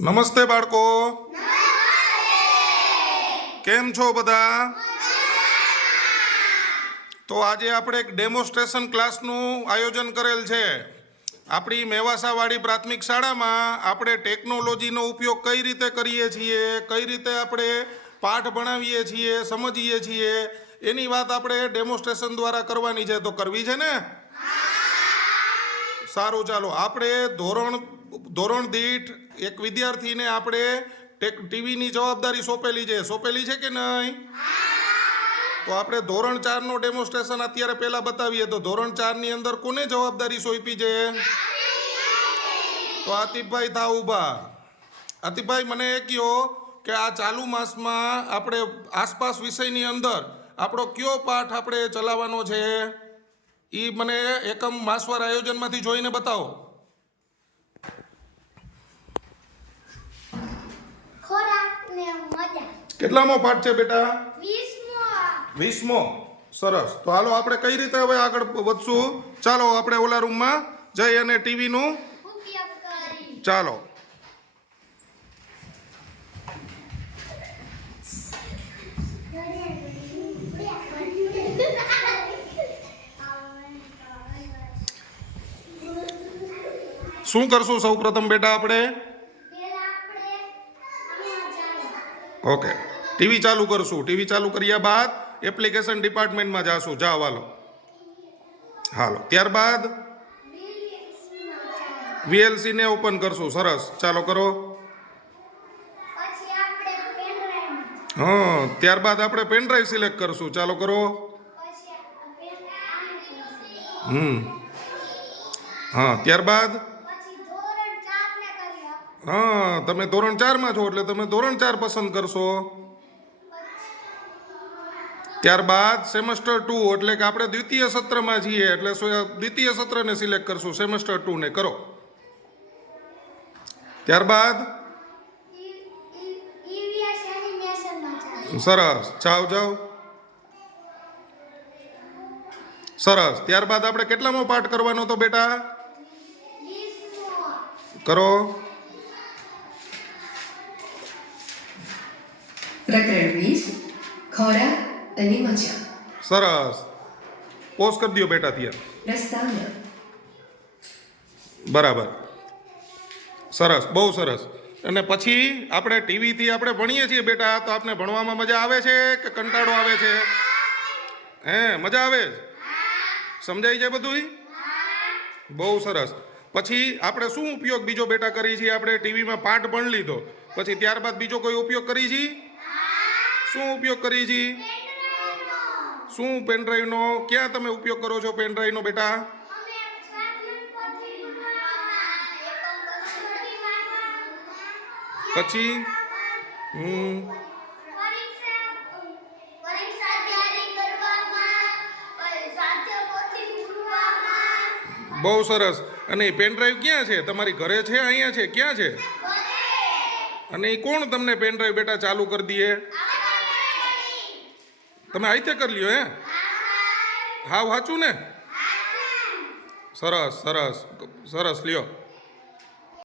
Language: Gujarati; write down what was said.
નમસ્તે બાળકો. કેમ છો બધા? તો આજે આપણે એક ડેમોન્સ્ટ્રેશન ક્લાસનું આયોજન કરેલ છે. આપણી મેવાસાવાડી પ્રાથમિક શાળામાં આપણે ટેકનોલોજીનો ઉપયોગ કઈ રીતે કરીએ છીએ, કઈ રીતે આપણે પાઠ ભણાવીએ છીએ, સમજીએ છીએ, એની વાત આપણે ડેમોન્સ્ટ્રેશન દ્વારા કરવાની છે. તો કરવી છે ને? સારું, ચાલો. આપણે ધોરણ ધોરણ દીઠ એક વિદ્યાર્થીને આપણે ટીવીની જવાબદારી સોંપેલી છે. સોંપેલી છે કે નહીં? તો આપણે ધોરણ ચારનો ડેમોન્સ્ટ્રેશન અત્યારે પહેલા બતાવીએ. તો ધોરણ ચારની અંદર કોને જવાબદારી સોંપી છે? તો આતિફભાઈ થા ઊભા આતિફભાઈ, મને એ કહો કે આ ચાલુ માસમાં આપણે આસપાસ વિષયની અંદર આપણો કયો પાઠ આપણે ચલાવવાનો છે? એ મને એકમ માસવાર આયોજનમાંથી જોઈને બતાવો ખોરાક ને મજા કેટલામો પાઠ છે બેટા? વીસમો. સરસ. તો હાલો આપણે કઈ રીતે હવે આગળ વધશું? ચાલો આપણે ઓલા રૂમમાં જઈ અને ટીવીનું ચાલો. શું કરશું સૌ પ્રથમ બેટા આપણે પેલા આપણે અહીંયા જાય ઓકે. ટીવી ચાલુ કરશું. ટીવી ચાલુ કર્યા બાદ એપ્લિકેશન ડિપાર્ટમેન્ટમાં જાશું. જાઓ હાલો. હાલો. ત્યારબાદ વીએલસીને ઓપન કરશું. સરસ. ચાલો કરો. હં. ત્યારબાદ આપણે પેનડ્રાઈવ સિલેક્ટ કરશું. ચાલો કરો. હમ. હા ત્યારબાદ પછી ધોરણ ચાર ને કરી આપ હા, તમે ધોરણ ચારમાં છો એટલે તમે ધોરણ ચાર પસંદ કરશો. ત્યારબાદ સેમેસ્ટર ટુ એટલે કે આપણે દ્વિતીય સત્રમાં છીએ, એટલે દ્વિતીય સત્રને સિલેક્ટ કરશું સેમેસ્ટર ટુ ને કરો. ત્યારબાદ સરસ, જાઓ જાઓ. સરસ, ત્યારબાદ આપણે કેટલામો પાઠ કરવાનો તો બેટા? કરો. પ્રકરણ વીસ ખોરાક અને મજા. સરસ. પોઝ કરી દો બેટા ત્યાં. બરાબર. સરસ બહુ સરસ. અને પછી આપણે ટીવીથી આપણે ભણીએ છીએ બેટા તો આપણે ભણવામાં મજા આવે છે કે કંટાળો આવે છે? હે મજા આવે? સમજાય છે બધુંય? બહુ સરસ. પછી આપણે શું ઉપયોગ બીજો બેટા કરીએ છીએ? આપણે ટીવીમાં પાઠ ભણી લીધો. પછી ત્યારબાદ બીજો કોઈ ઉપયોગ કરી છીએ? શું ઉપયોગ કરી છીએ શું પેનડ્રાઈવનો ક્યાં તમે ઉપયોગ કરો છો પેનડ્રાઈવનો બેટા? પછી? હમ. બહુ સરસ. અને એ પેનડ્રાઈવ ક્યાં છે? તમારી ઘરે છે, અહીંયા છે, ક્યાં છે? અને એ કોણ તમને પેનડ્રાઈવ બેટા ચાલુ કરી દઈએ તમે આઈતે કરી લ્યો હે? હાવ સાચું ને? સરસ સરસ. સરસ લ્યો.